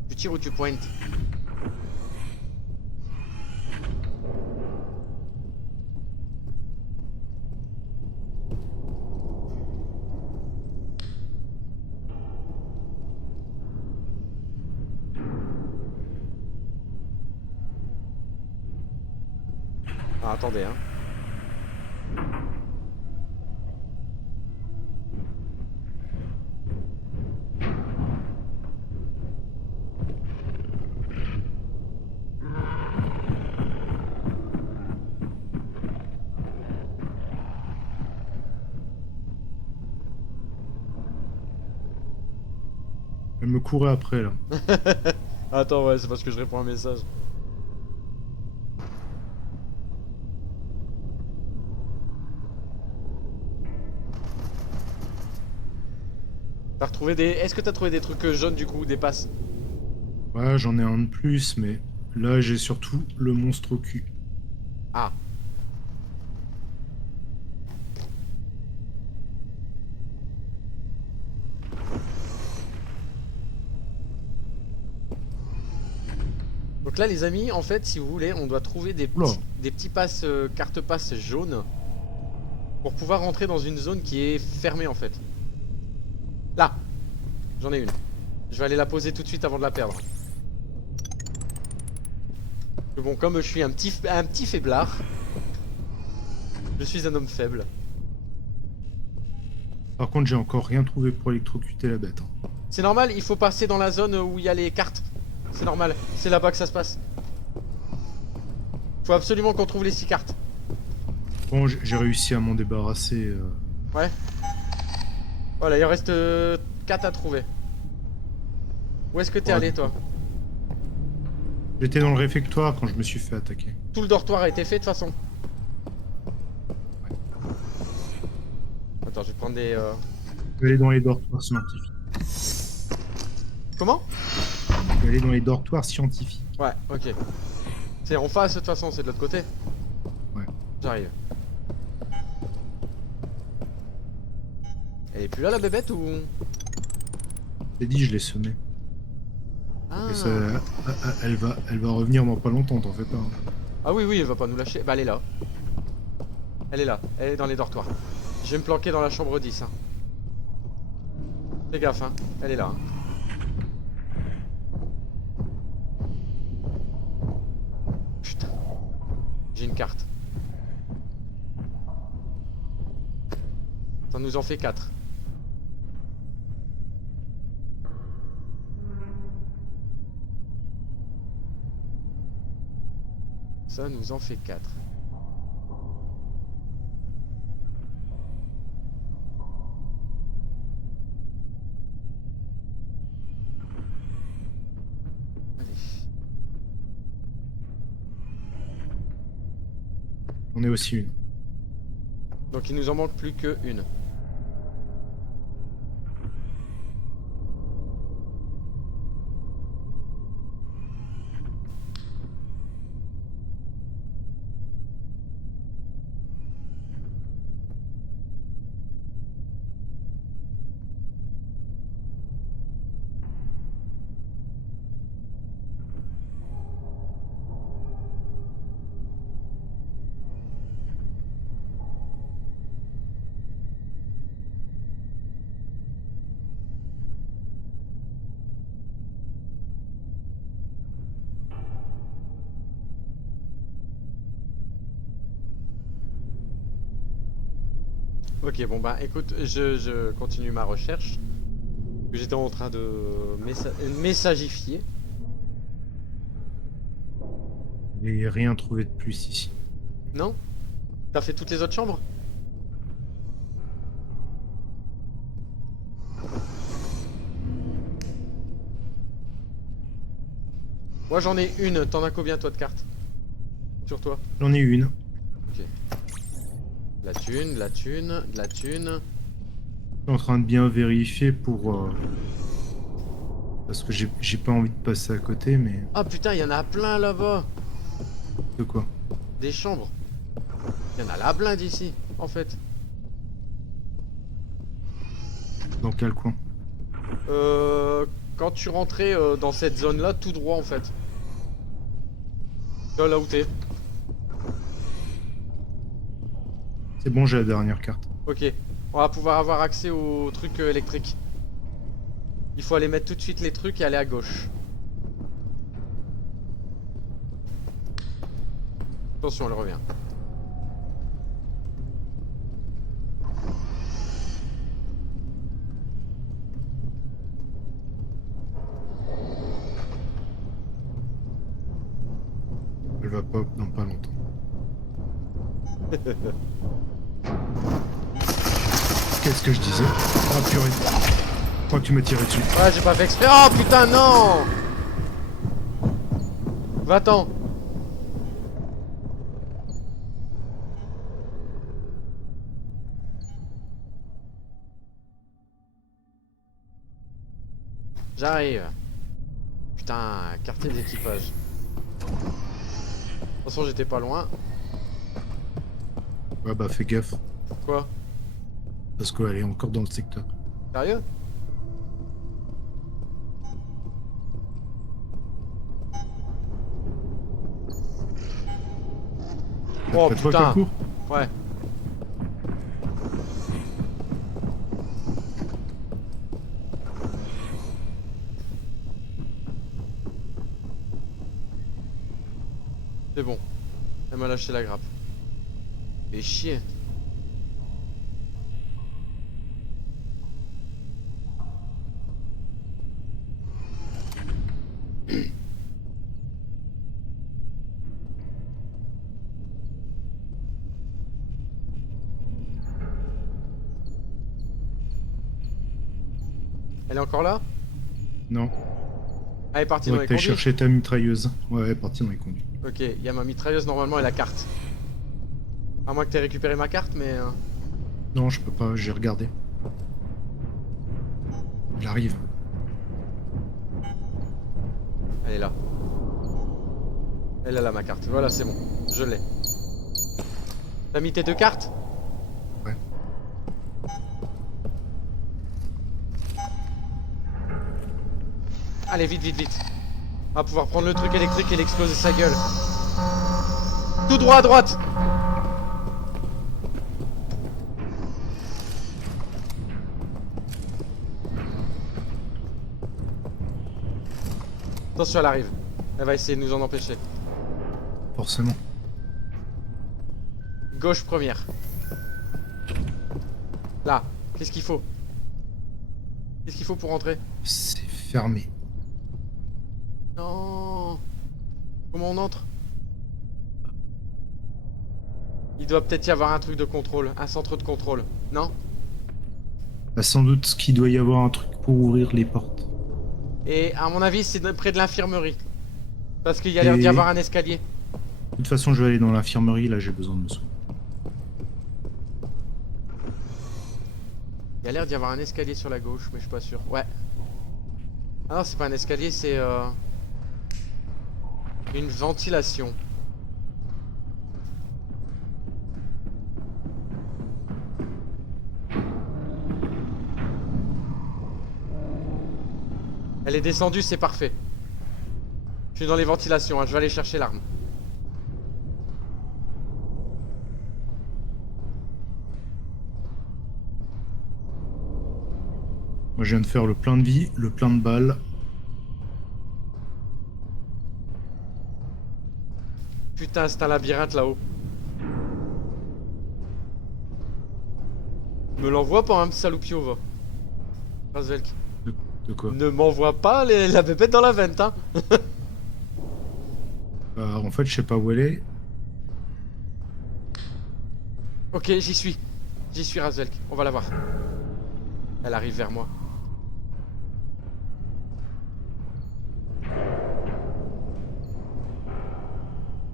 Tu tires ou tu pointes? Ah, attendez, hein. Elle me courait après, là. Attends, ouais, c'est parce que je réponds à un message. T'as retrouvé des... Est-ce que t'as trouvé des trucs jaunes du coup, des passes? Ouais, j'en ai un de plus, mais là, j'ai surtout le monstre au cul. Ah. Donc là les amis, en fait si vous voulez, on doit trouver Oula, des petits passes, cartes passes jaunes pour pouvoir rentrer dans une zone qui est fermée en fait. Là, j'en ai une. Je vais aller la poser tout de suite avant de la perdre. Mais bon, comme je suis un petit faiblard, je suis un homme faible. par contre, j'ai encore rien trouvé pour électrocuter la bête, hein. C'est normal, il faut passer dans la zone où il y a les cartes. C'est normal, c'est là-bas que ça se passe. Faut absolument qu'on trouve les 6 cartes. Bon, j'ai réussi à m'en débarrasser. Ouais. Voilà, il en reste 4 à trouver. Où est-ce que t'es Ouais, allé toi? J'étais dans le réfectoire quand je me suis fait attaquer. Tout le dortoir a été fait de toute façon. Attends, je vais prendre des... Je vais aller dans les dortoirs scientifiques. Comment? Je vais aller dans les dortoirs scientifiques. Ouais, ok. C'est en face de toute façon, c'est de l'autre côté. Ouais. J'arrive. Elle est plus là la bébête ou... J'ai dit, je l'ai semée. Ah. Et ça, elle va revenir dans pas longtemps, t'en fais pas, hein. Ah oui, oui, elle va pas nous lâcher. Bah elle est là. Elle est là, elle est dans les dortoirs. Je vais me planquer dans la chambre 10. Hein. Fais gaffe, hein. Elle est là. Hein. Putain. J'ai une carte. Ça nous en fait 4. Ça nous en fait 4. Allez. On est aussi une. Donc il nous en manque plus qu'une. Ok, bon bah écoute, je continue ma recherche. J'étais en train de messagifier. J'ai rien trouvé de plus ici. Non? T'as fait toutes les autres chambres? Moi j'en ai une, t'en as combien toi de cartes? Sur toi? J'en ai une. Ok. La thune, la thune, la thune. Je suis en train de bien vérifier pour... parce que j'ai pas envie de passer à côté, mais... Ah putain, il y en a plein là-bas. De quoi? Des chambres. Il y en a la blinde ici, en fait. Dans quel coin? Quand tu rentrais dans cette zone-là, tout droit en fait. Là où t'es. C'est bon, j'ai la dernière carte. Ok. On va pouvoir avoir accès aux trucs électriques. Il faut aller mettre tout de suite les trucs et aller à gauche. Attention, elle revient. Elle va pop dans pas longtemps. Qu'est-ce que je disais? Ah purée. Je crois que tu m'as tiré dessus. Ouais, j'ai pas fait exprès. Oh putain, non! Va-t'en. J'arrive. Putain, quartier d'équipage. De toute façon, j'étais pas loin. Ouais bah fais gaffe. Quoi? Parce qu'elle est encore dans le secteur. Sérieux? Oh Faites pas putain. qu'un court. Ouais. C'est bon. Elle m'a lâché la grappe. Et chier. Elle est encore là? Non. Elle est partie Ouais, dans les t'as conduits. cherché ta mitrailleuse. Ouais, elle est partie dans les conduits. Ok, il y a ma mitrailleuse normalement et la carte. À moins que t'aies récupéré ma carte, mais... Non, je peux pas, j'ai regardé. Elle arrive. Elle est là. Elle est là ma carte. Voilà, c'est bon. Je l'ai. T'as mis tes deux cartes? Ouais. Allez, vite, vite, vite. On va pouvoir prendre le truc électrique et l'exploser sa gueule. Tout droit à droite. Attention, elle arrive. Elle va essayer de nous en empêcher. Forcément. Gauche première. Là. Qu'est-ce qu'il faut? Qu'est-ce qu'il faut pour rentrer? C'est fermé. Non. Comment on entre? Il doit peut-être y avoir un truc de contrôle. Un centre de contrôle. Non? Bah, sans doute qu'il doit y avoir un truc pour ouvrir les portes. Et à mon avis, c'est près de l'infirmerie. Parce qu'il y a l'air d'y avoir un escalier. De toute façon, je vais aller dans l'infirmerie, là j'ai besoin de me soigner. Il y a l'air d'y avoir un escalier sur la gauche, mais je suis pas sûr. Ouais. Ah non, c'est pas un escalier, c'est une ventilation. Elle est descendue, c'est parfait. Je suis dans les ventilations, hein, je vais aller chercher l'arme. Moi je viens de faire le plein de vie, le plein de balles. Putain, c'est un labyrinthe là-haut. Me l'envoie pas un saloupio, va. Razvelk. De quoi? Ne m'envoie pas la pépette dans la vente, hein. En fait, je sais pas où elle est. Ok, j'y suis. J'y suis, Razvelk. On va la voir. Elle arrive vers moi.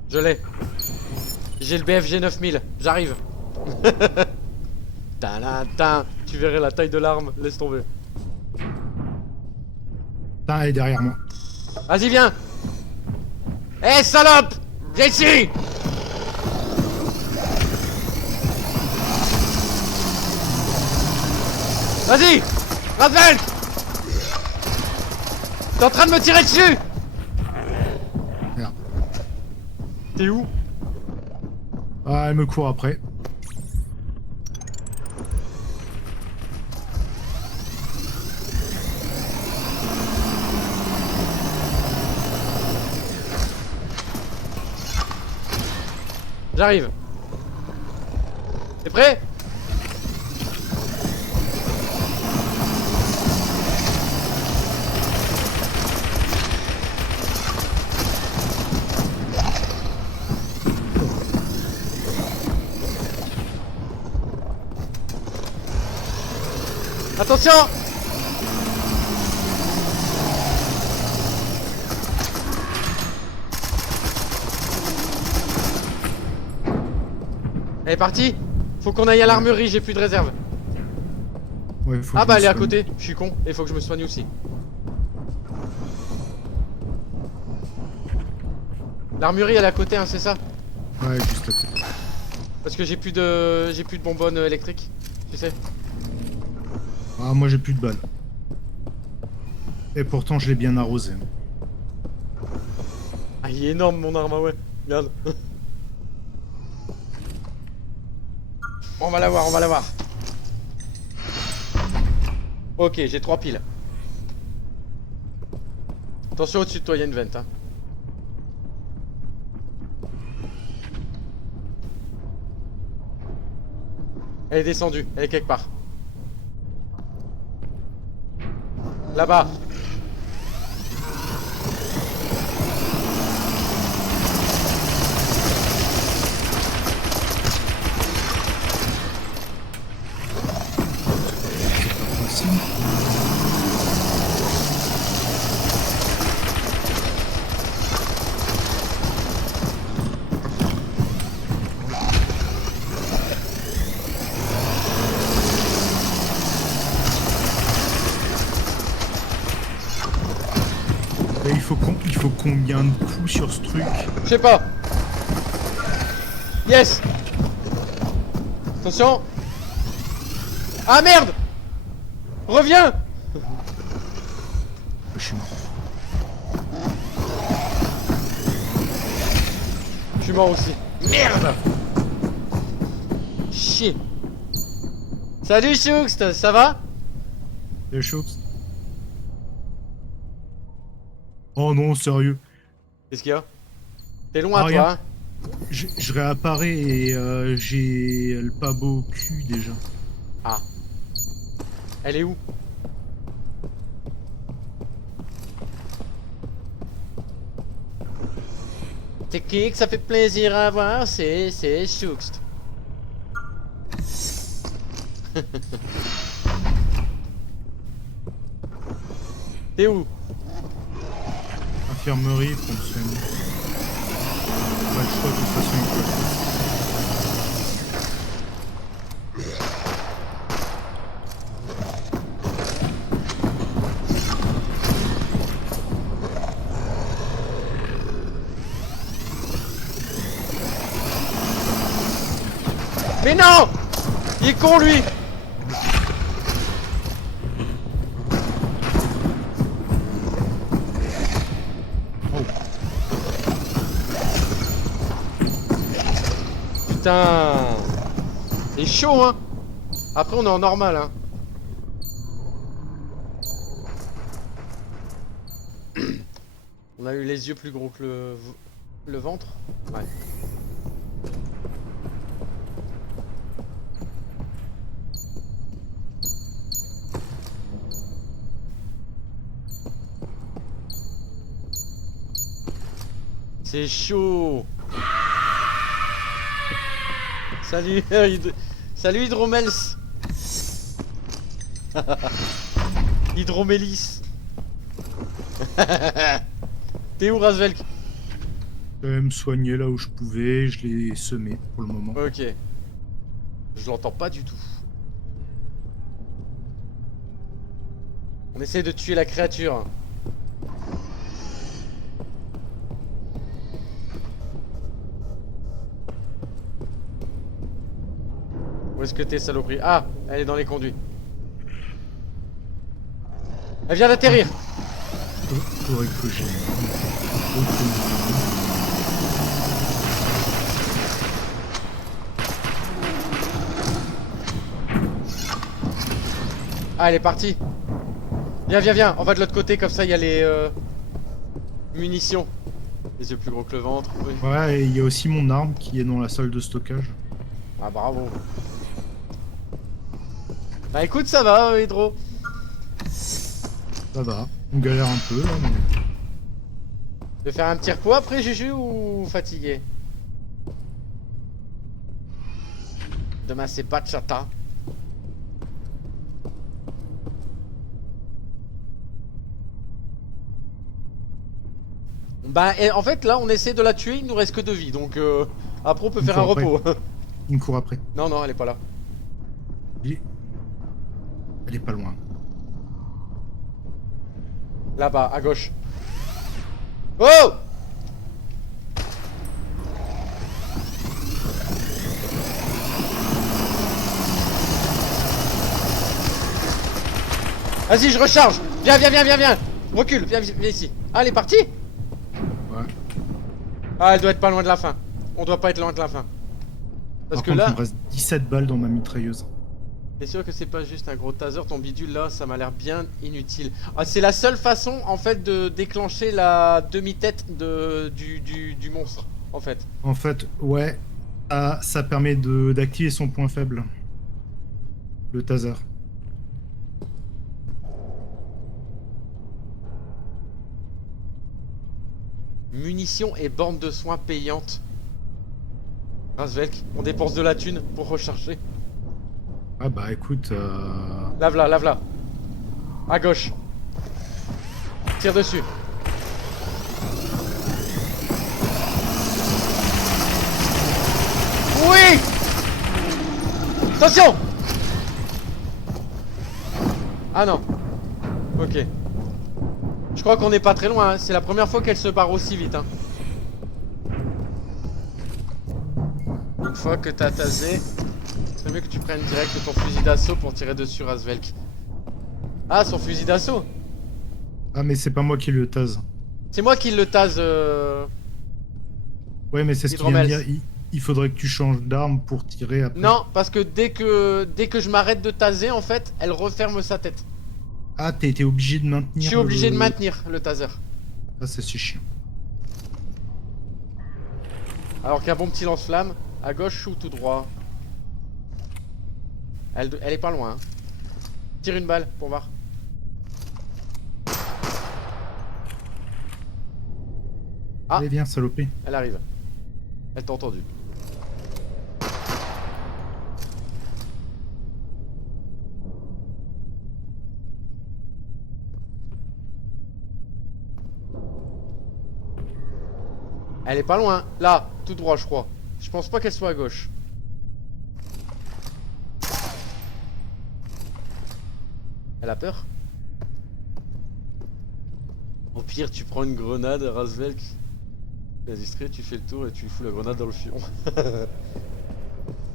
Je l'ai. J'ai le BFG 9000. J'arrive. Tin. Tu verrais la taille de l'arme. Laisse tomber. Ah, elle est derrière moi. Vas-y, viens. Eh, salope! Viens ici! Vas-y! Razvel! T'es en train de me tirer dessus! Merde. T'es où? Ah, elle me court après. J'arrive. T'es prêt? Attention! Elle est partie. Faut qu'on aille à l'armurerie, j'ai plus de réserve. Ouais, faut Ah que bah je elle est à me côté, je suis con, et faut que je me soigne aussi. L'armurerie elle est à côté, hein, c'est ça? soigne. Ouais, juste à côté. Parce que j'ai plus de bonbonnes électriques, tu sais. Ah, moi j'ai plus de balles. Et pourtant, je l'ai bien arrosé. Ah il est énorme mon arme, ah ouais. Regarde. On va l'avoir, on va l'avoir. Ok, j'ai 3 piles. Attention au-dessus de toi, il y a une vente, hein. Elle est descendue, elle est quelque part. Là-bas. Facile. Et il faut combien de coups sur ce truc? Je sais pas. Yes. Attention. Ah merde. Reviens. Je suis mort. Je suis mort aussi. Merde. Chier. Salut Choux, ça va? Les choses. Oh non, sérieux. Qu'est-ce qu'il y a? T'es loin Ah, toi, rien. hein? Je réapparais et j'ai le pas beau cul déjà. Ah. Elle est où? C'est qui que ça fait plaisir à voir? C'est Choux. T'es où? Infirmerie pour me soigner. Pas le choix de toute façon. Il faut Mais non! Il est con lui! Putain! C'est chaud hein! Après on est en normal hein! On a eu les yeux plus gros que le ventre? Ouais. C'est chaud. Salut, salut Hydromels. Hydromélis. T'es où Razvelk? quand même soigner là où je pouvais. Je l'ai semé pour le moment. Ok. Je l'entends pas du tout. On essaie de tuer la créature. Où est-ce que t'es, saloperie? Ah, elle est dans les conduits. Elle vient d'atterrir. Faudrait que j'ai... Ah, elle est partie. Viens, viens, viens. On va de l'autre côté, comme ça il y a les munitions. Les yeux plus gros que le ventre. Oui. Ouais, et il y a aussi mon arme qui est dans la salle de stockage. Ah, bravo. Bah écoute, ça va, Hydro. Ça va. On galère un peu là, mais... Tu veux faire un petit repos après, Juju, ou fatigué? Demain, c'est pas de chata. Bah, et en fait, là, on essaie de la tuer, il nous reste que 2 vies, donc après, on peut faire un repos. Il me court après. Non, non, elle est pas là. Elle est pas loin. Là-bas, à gauche. Oh! Vas-y, je recharge. Viens, viens, viens, viens, viens. Recule, viens, viens ici. Ah, elle est partie? Ouais. Ah, elle doit être pas loin de la fin. On doit pas être loin de la fin. Parce Par que contre, là, il me reste 17 balles dans ma mitrailleuse. t'es sûr que c'est pas juste un gros taser, ton bidule là, ça m'a l'air bien inutile. Ah, c'est la seule façon en fait de déclencher la demi-tête du monstre, en fait. En fait, ouais, ça permet d'activer son point faible. Le taser. Munitions et bornes de soins payantes. Razvelk, on dépense de la thune pour recharger. Ah bah écoute... Lave-la, lave-la. À gauche. Tire dessus. Oui! Attention! Ah non. Ok. Je crois qu'on n'est pas très loin, hein. C'est la première fois qu'elle se barre aussi vite. Hein. Une fois que t'as tasé, c'est mieux que tu prennes direct ton fusil d'assaut pour tirer dessus Razvelk. Ah, son fusil d'assaut? Ah mais c'est pas moi qui le tase. C'est moi qui le tase. Ouais mais c'est ce qu'il vient de dire. Il faudrait que tu changes d'arme pour tirer après. Non, parce que dès que je m'arrête de taser, en fait, elle referme sa tête. Ah t'es obligé de maintenir... Je suis obligé de maintenir le taser. Ah c'est chiant. Alors qu'un bon petit lance-flamme, à gauche ou tout droit? Elle est pas loin. Hein. Tire une balle pour voir. Ah. Allez viens salopé. Elle arrive. Elle t'a entendu. Elle est pas loin. Là, tout droit, je crois. Je pense pas qu'elle soit à gauche. Elle a peur? Au pire, tu prends une grenade, Razvelk. La distrait, tu fais le tour et tu fous la grenade dans le fion.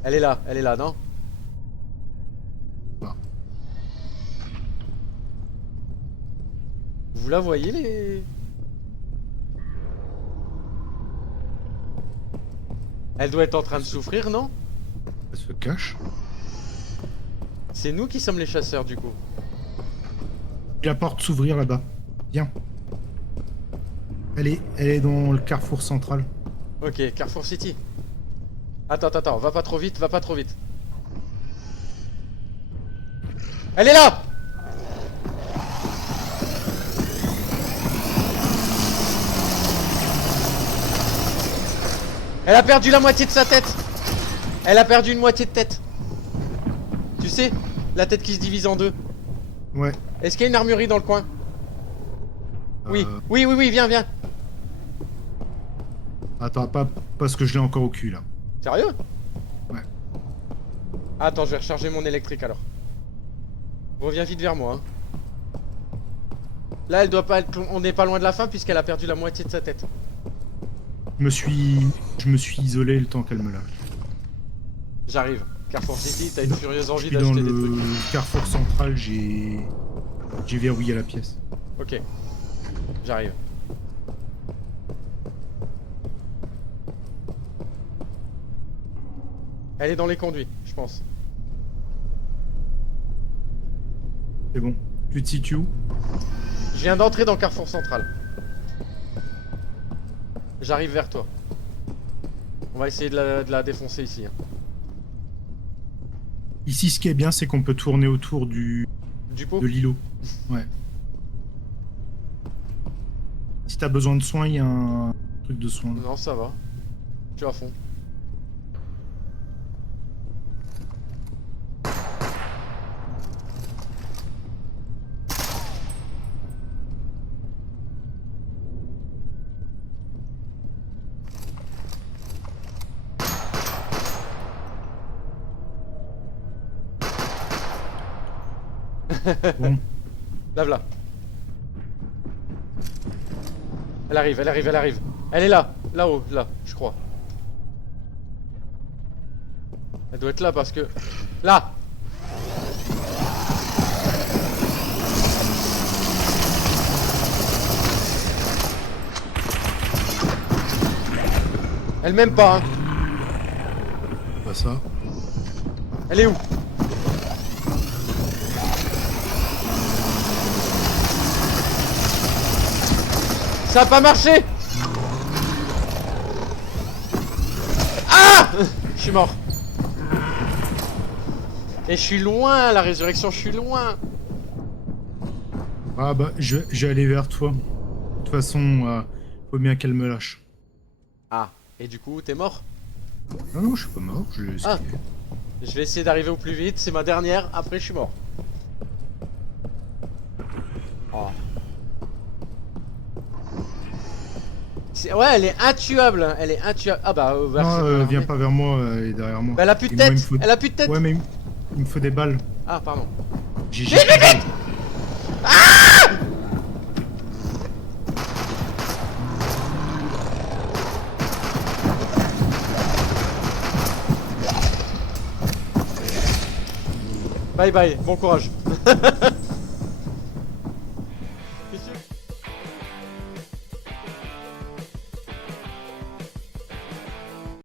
Elle est là, non? Non. Vous la voyez les... Elle doit être en train de souffrir, non? Elle se cache. C'est nous qui sommes les chasseurs du coup. La porte s'ouvrir là-bas. Viens. Elle est dans le carrefour central. Ok, Carrefour City. Attends, va pas trop vite, va pas trop vite. Elle est là! Elle a perdu la moitié de sa tête. Elle a perdu une moitié de tête. Tu sais, la tête qui se divise en deux. Ouais. Est-ce qu'il y a une armurerie dans le coin? Oui, oui, viens. Attends, pas parce que je l'ai encore au cul là. Sérieux? Ouais. Attends, je vais recharger mon électrique alors. Reviens vite vers moi. Hein. Là, elle doit pas être... On n'est pas loin de la fin puisqu'elle a perdu la moitié de sa tête. Je me suis isolé le temps qu'elle me lâche. J'arrive. Carrefour City, t'as une furieuse envie Dans d'acheter des le trucs. carrefour central, j'ai J'ai verrouillé la pièce. Ok. J'arrive. Elle est dans les conduits, je pense. C'est bon. Tu te situes où? Je viens d'entrer dans Carrefour Central. J'arrive vers toi. On va essayer de la défoncer ici. Hein. Ici, ce qui est bien, c'est qu'on peut tourner autour Du pot. de l'îlot. Ouais. Si t'as besoin de soins, il y a un truc de soins. Non, ça va. Je suis à fond. Bon. La voilà. Elle arrive, elle arrive, elle arrive. Elle est là, là-haut, là, je crois. Elle doit être là parce que... Là! Elle m'aime pas, hein. Pas ça. Elle est où? Ça a pas marché! Ah! Je suis mort. Et je suis loin, la résurrection, je suis loin. Ah bah, je vais aller vers toi. De toute façon, faut bien qu'elle me lâche. Ah, et du coup, t'es mort? Non, non, je suis pas mort. Je l'ai Ah. esquivé. Je vais essayer d'arriver au plus vite, c'est ma dernière, après je suis mort. Oh. Ouais, elle est intuable, hein, elle est intuable. Ah bah, Non, viens pas vers moi, elle est derrière moi. Bah, elle a plus de Et moi, tête, il me faut- elle a plus de tête. Ouais, mais il me faut des balles. Ah, pardon. J'ai Vite, vite, vite. Bye bye, bon courage.